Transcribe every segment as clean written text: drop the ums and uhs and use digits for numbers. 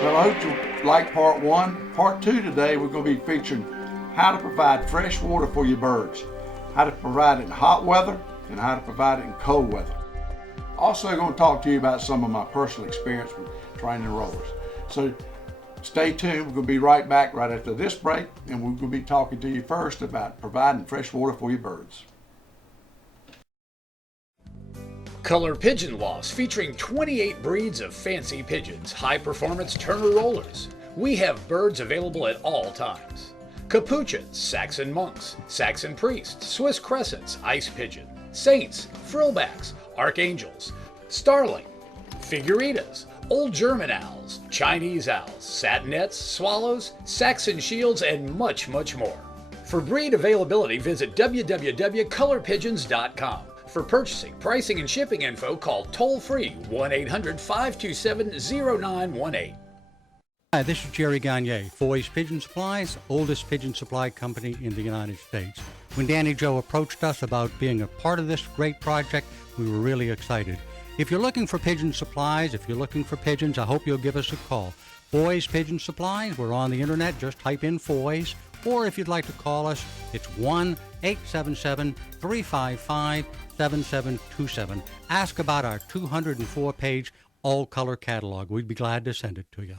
Well, I hope you like part one. Part two today, we're going to be featuring how to provide fresh water for your birds, how to provide it in hot weather, and how to provide it in cold weather. Also, going to talk to you about some of my personal experience with training rollers. So stay tuned. We're going to be right back right after this break, and we're going to be talking to you first about providing fresh water for your birds. Color Pigeon Loft, featuring 28 breeds of fancy pigeons, high-performance Turner rollers. We have birds available at all times. Capuchins, Saxon monks, Saxon priests, Swiss crescents, ice pigeon, saints, frillbacks, archangels, starling, figuritas, old German owls, Chinese owls, satinets, swallows, Saxon shields, and much, much more. For breed availability, visit www.colorpigeons.com. For purchasing, pricing, and shipping info, call toll-free 1-800-527-0918. Hi, this is Jerry Gagne, Foy's Pigeon Supplies, oldest pigeon supply company in the United States. When Danny Joe approached us about being a part of this great project, we were really excited. If you're looking for pigeon supplies, if you're looking for pigeons, I hope you'll give us a call. Foy's Pigeon Supplies, we're on the internet, just type in Foy's. Or if you'd like to call us, it's 1-877-355-7727. Ask about our 204-page all-color catalog. We'd be glad to send it to you.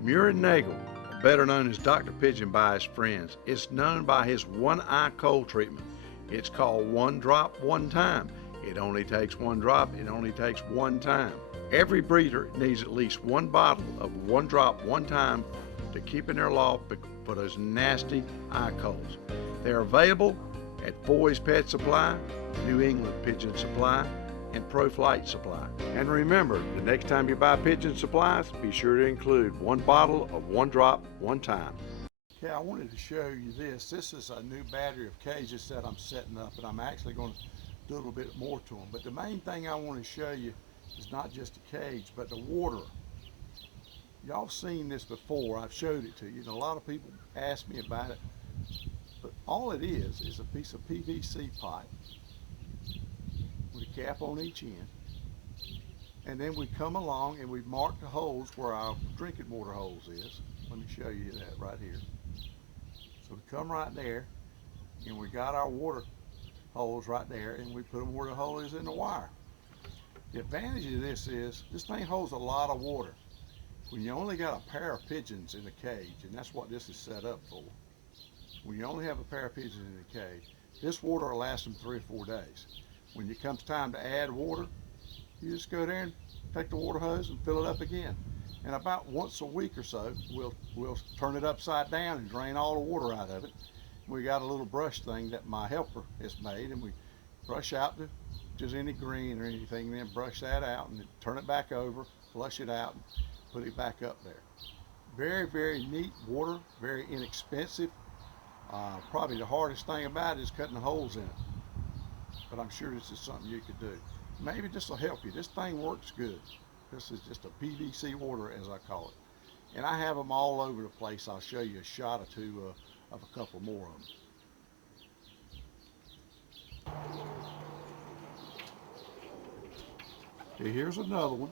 Muir Nagel, better known as Dr. Pigeon by his friends, is known by his one-eye cold treatment. It's called One Drop, One Time. It only takes one drop, it only takes one time. Every breeder needs at least one bottle of One Drop, One Time to keep in their loft for those nasty eye colds. They're available at Foy's Pet Supply, New England Pigeon Supply, and Pro Flight Supply. And remember, the next time you buy pigeon supplies, be sure to include one bottle of One Drop, One Time. Okay, I wanted to show you this. This is a new battery of cages that I'm setting up, and I'm actually going to do a little bit more to them. But the main thing I want to show you is not just a cage, but the water. Y'all seen this before. I've showed it to you, and a lot of people ask me about it. But all it is a piece of PVC pipe with a cap on each end. And then we come along and we mark the holes where our drinking water holes is. Let me show you that right here. So we come right there, and we got our water holes right there, and we put them where the hole is in the wire. The advantage of this is this thing holds a lot of water. When you only got a pair of pigeons in a cage, and that's what this is set up for. When you only have a pair of pigeons in a cage, this water will last them 3 or 4 days. When it comes time to add water, you just go there and take the water hose and fill it up again. And about once a week or so, we'll turn it upside down and drain all the water out of it. We got a little brush thing that my helper has made, and we brush out just any green or anything, and then brush that out and then turn it back over, flush it out, and put it back up there. Very, very neat water, very inexpensive. Probably the hardest thing about it is cutting the holes in it. But I'm sure this is something you could do. Maybe this will help you. This thing works good. This is just a PVC water, as I call it. And I have them all over the place. I'll show you a shot or two of a couple more of them. Okay, here's another one.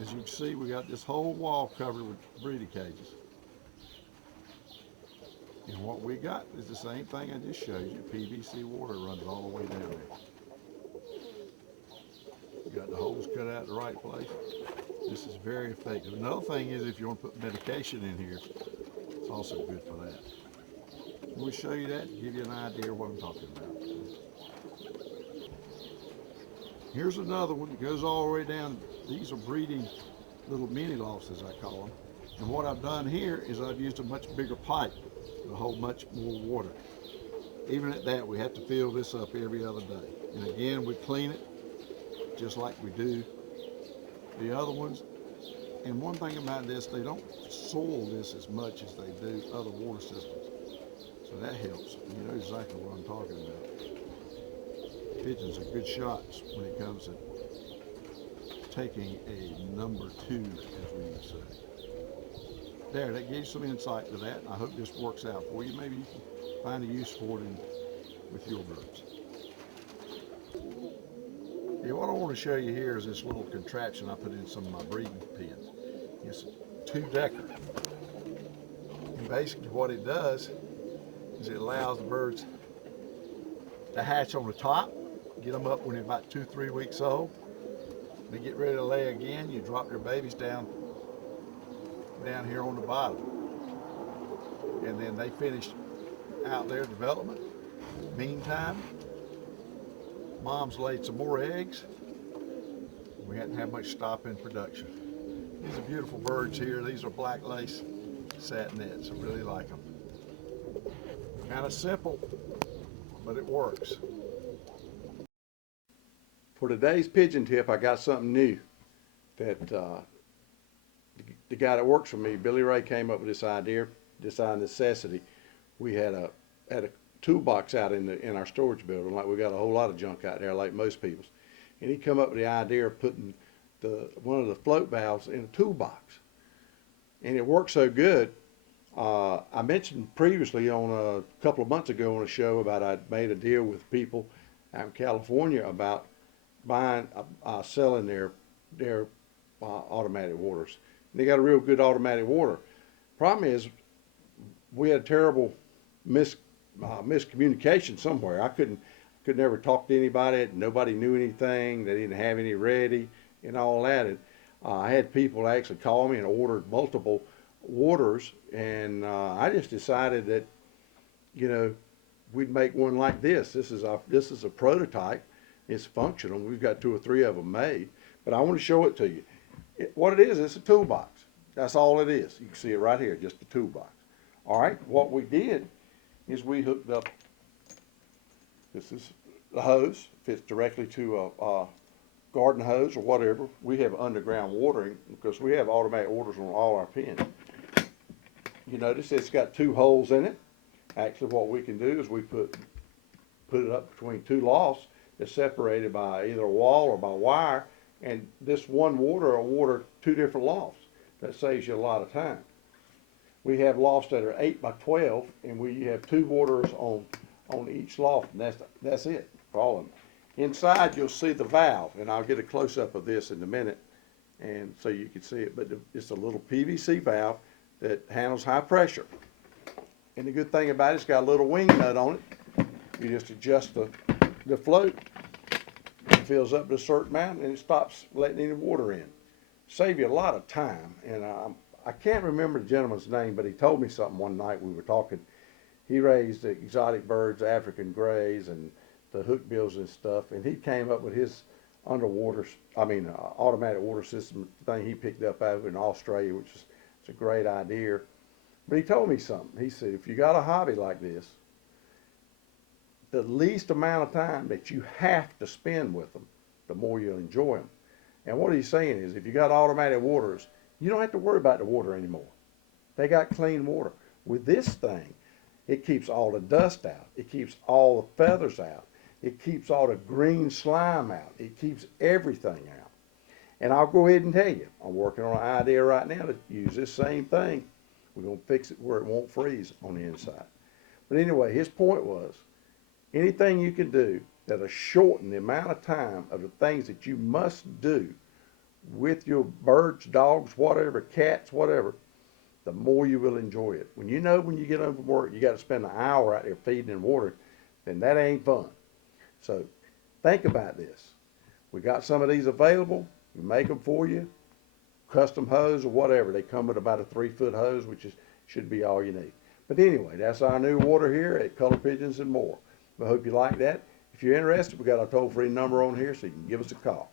As you can see, we got this whole wall covered with breeding cages. And what we got is the same thing I just showed you. PVC water runs all the way down there. You got the holes cut out in the right place. This is very effective. Another thing is if you want to put medication in here, it's also good for that. We'll show you that to give you an idea of what I'm talking about. Here's another one that goes all the way down. These are breeding little mini lofts, as I call them. And what I've done here is I've used a much bigger pipe to hold much more water. Even at that, we have to fill this up every other day. And again, we clean it just like we do the other ones. And one thing about this, they don't soil this as much as they do other water systems. So that helps. You know exactly what I'm talking about. Pigeons are good shots when it comes to taking a number 2, as we would say. There, that gives you some insight to that. I hope this works out for you. Maybe you can find a use for it with your birds. Yeah, what I want to show you here is this little contraption I put in some of my breeding pens. It's a two-decker. And basically what it does is it allows the birds to hatch on the top, get them up when they're about 2-3 weeks old. They get ready to lay again, you drop their babies down here on the bottom. And then they finish out their development. Meantime, mom's laid some more eggs. We hadn't had much stop in production. These are beautiful birds here. These are black lace satinets. I really like them. Kind of simple, but it works. For today's pigeon tip, I got something new that the guy that works for me, Billy Ray, came up with this idea, this necessity. We had a toolbox out in our storage building, like we got a whole lot of junk out there, like most people's. And he come up with the idea of putting one of the float valves in a toolbox, and it worked so good. I mentioned previously on a couple of months ago on a show about I'd made a deal with people out in California about selling their automatic waters. And they got a real good automatic water. Problem is, we had terrible miscommunication somewhere. I could never talk to anybody. Nobody knew anything. They didn't have any ready and all that. And I had people actually call me and ordered multiple waters, and I just decided that, you know, we'd make one like this. This is a prototype. It's functional. We've got 2 or 3 of them made, but I want to show it to you. What it is, it's a toolbox. That's all it is. You can see it right here, just a toolbox. All right, what we did is we hooked up, this is the hose, fits directly to a garden hose or whatever. We have underground watering because we have automatic waters on all our pens. You notice it's got 2 holes in it. Actually, what we can do is we put it up between 2 lofts that's separated by either a wall or by wire, and this one water will water 2 different lofts. That saves you a lot of time. We have lofts that are 8 by 12, and we have 2 waters on each loft, and that's it for all of them. Inside you'll see the valve, and I'll get a close-up of this in a minute, and so you can see it. But it's a little PVC valve that handles high pressure. And the good thing about it's got a little wing nut on it. You just adjust the float, it fills up to a certain amount, and it stops letting any water in. Save you a lot of time. And I can't remember the gentleman's name, but he told me something one night we were talking. He raised exotic birds, African grays, and the hookbills and stuff, and he came up with his automatic water system thing he picked up over in Australia, which is a great idea. But he told me something. He said, if you got a hobby like this, the least amount of time that you have to spend with them, the more you'll enjoy them. And what he's saying is, if you got automatic waters, you don't have to worry about the water anymore. They got clean water. With this thing, it keeps all the dust out. It keeps all the feathers out. It keeps all the green slime out. It keeps everything out. And I'll go ahead and tell you, I'm working on an idea right now to use this same thing. We're going to fix it where it won't freeze on the inside. But anyway, his point was, anything you can do that'll shorten the amount of time of the things that you must do with your birds, dogs, whatever, cats, whatever, the more you will enjoy it. When you get home from work, you got to spend an hour out there feeding and watering, then that ain't fun. So think about this. We got some of these available. We make them for you. Custom hose or whatever. They come with about a 3-foot hose, which should be all you need. But anyway, that's our new water here at Color Pigeons and More. I hope you like that. If you're interested, we got a toll-free number on here, so you can give us a call.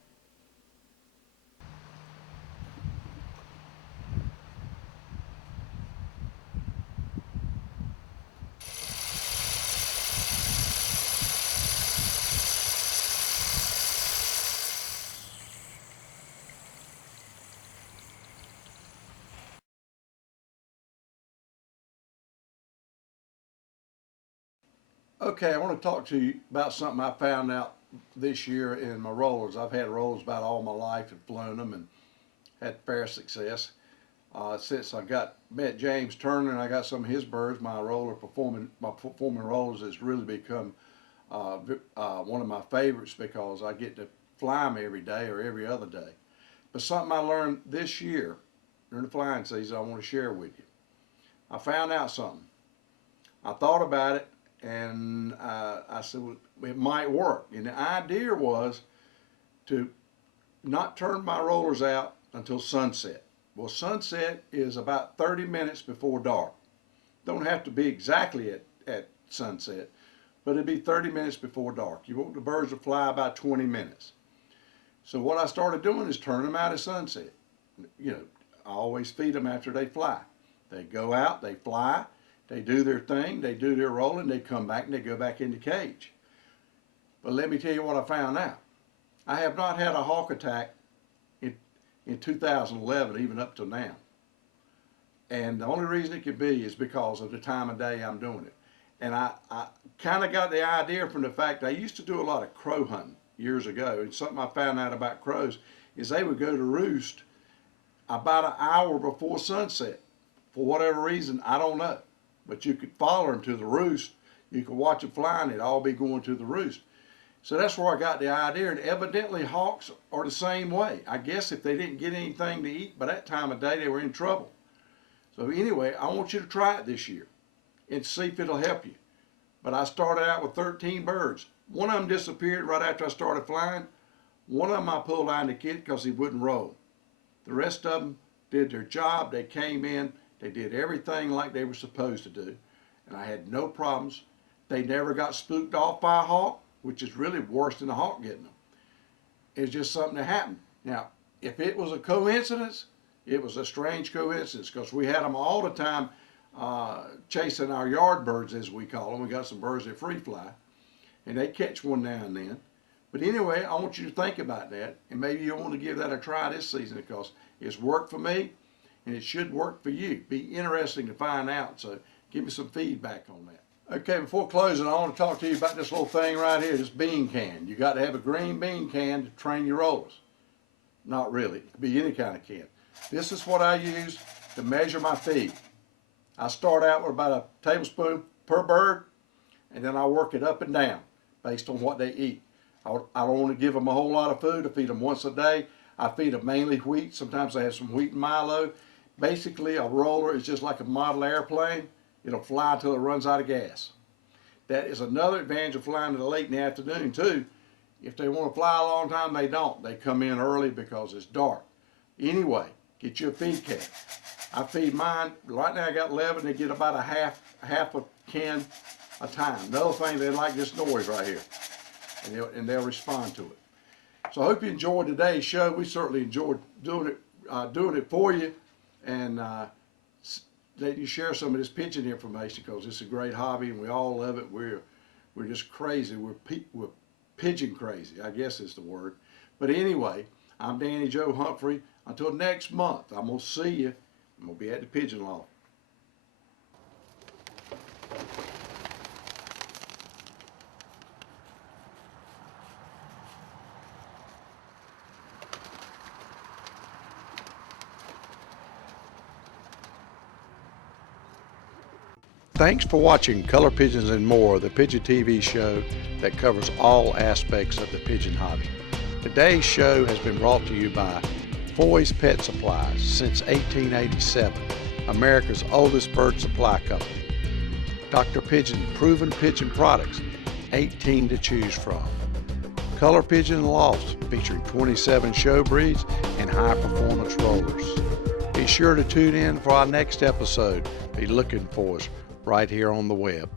Okay, I want to talk to you about something I found out this year in my rollers. I've had rollers about all my life and flown them and had fair success. Since I met James Turner and I got some of his birds, my performing rollers has really become one of my favorites because I get to fly them every day or every other day. But something I learned this year during the flying season I want to share with you. I found out something. I thought about it, and I said, well, it might work. And the idea was to not turn my rollers out until sunset. Well, sunset is about 30 minutes before dark. Don't have to be exactly at sunset, but it'd be 30 minutes before dark. You want the birds to fly about 20 minutes. So what I started doing is turn them out at sunset. You know, I always feed them after they fly. They go out, they fly, they do their thing, they do their rolling, they come back and they go back in the cage. But let me tell you what I found out. I have not had a hawk attack in 2011, even up to now. And the only reason it could be is because of the time of day I'm doing it. And I kind of got the idea from the fact I used to do a lot of crow hunting years ago. And something I found out about crows is they would go to roost about an hour before sunset. For whatever reason, I don't know. But you could follow them to the roost. You could watch them flying. It'd all be going to the roost. So that's where I got the idea. And evidently hawks are the same way. I guess if they didn't get anything to eat by that time of day, they were in trouble. So anyway, I want you to try it this year and see if it'll help you. But I started out with 13 birds. One of them disappeared right after I started flying. One of them I pulled out of the kit because he wouldn't roll. The rest of them did their job. They came in. They did everything like they were supposed to do. And I had no problems. They never got spooked off by a hawk, which is really worse than a hawk getting them. It's just something that happened. Now, if it was a coincidence, it was a strange coincidence because we had them all the time chasing our yard birds, as we call them. We got some birds that free fly, and they catch one now and then. But anyway, I want you to think about that, and maybe you'll want to give that a try this season because it's worked for me, and it should work for you. Be interesting to find out, so give me some feedback on that. Okay, before closing, I want to talk to you about this little thing right here, this bean can. You got to have a green bean can to train your rollers. Not really, it could be any kind of can. This is what I use to measure my feed. I start out with about a tablespoon per bird, and then I work it up and down based on what they eat. I don't want to give them a whole lot of food. I feed them once a day. I feed them mainly wheat. Sometimes I have some wheat and Milo. Basically, a roller is just like a model airplane. It'll fly until it runs out of gas. That is another advantage of flying late in the afternoon too. If they want to fly a long time, they don't. They come in early because it's dark. Anyway, get you a feed can. I feed mine, right now I got 11, they get about a half a can a time. Another thing, they like this noise right here, and they'll respond to it. So I hope you enjoyed today's show. We certainly enjoyed doing it for you, and let you share some of this pigeon information because it's a great hobby and we all love it. We're just crazy. We're pigeon crazy, I guess is the word. But anyway, I'm Danny Joe Humphrey. Until next month, I'm going to see you. I'm going to be at the Pigeon Loft. Thanks for watching Color Pigeons and More, the Pigeon TV show that covers all aspects of the pigeon hobby. Today's show has been brought to you by Foy's Pet Supplies since 1887, America's oldest bird supply company. Dr. Pigeon Proven Pigeon Products, 18 to choose from. Color Pigeon Lofts featuring 27 show breeds and high performance rollers. Be sure to tune in for our next episode. Be looking for us right here on the web.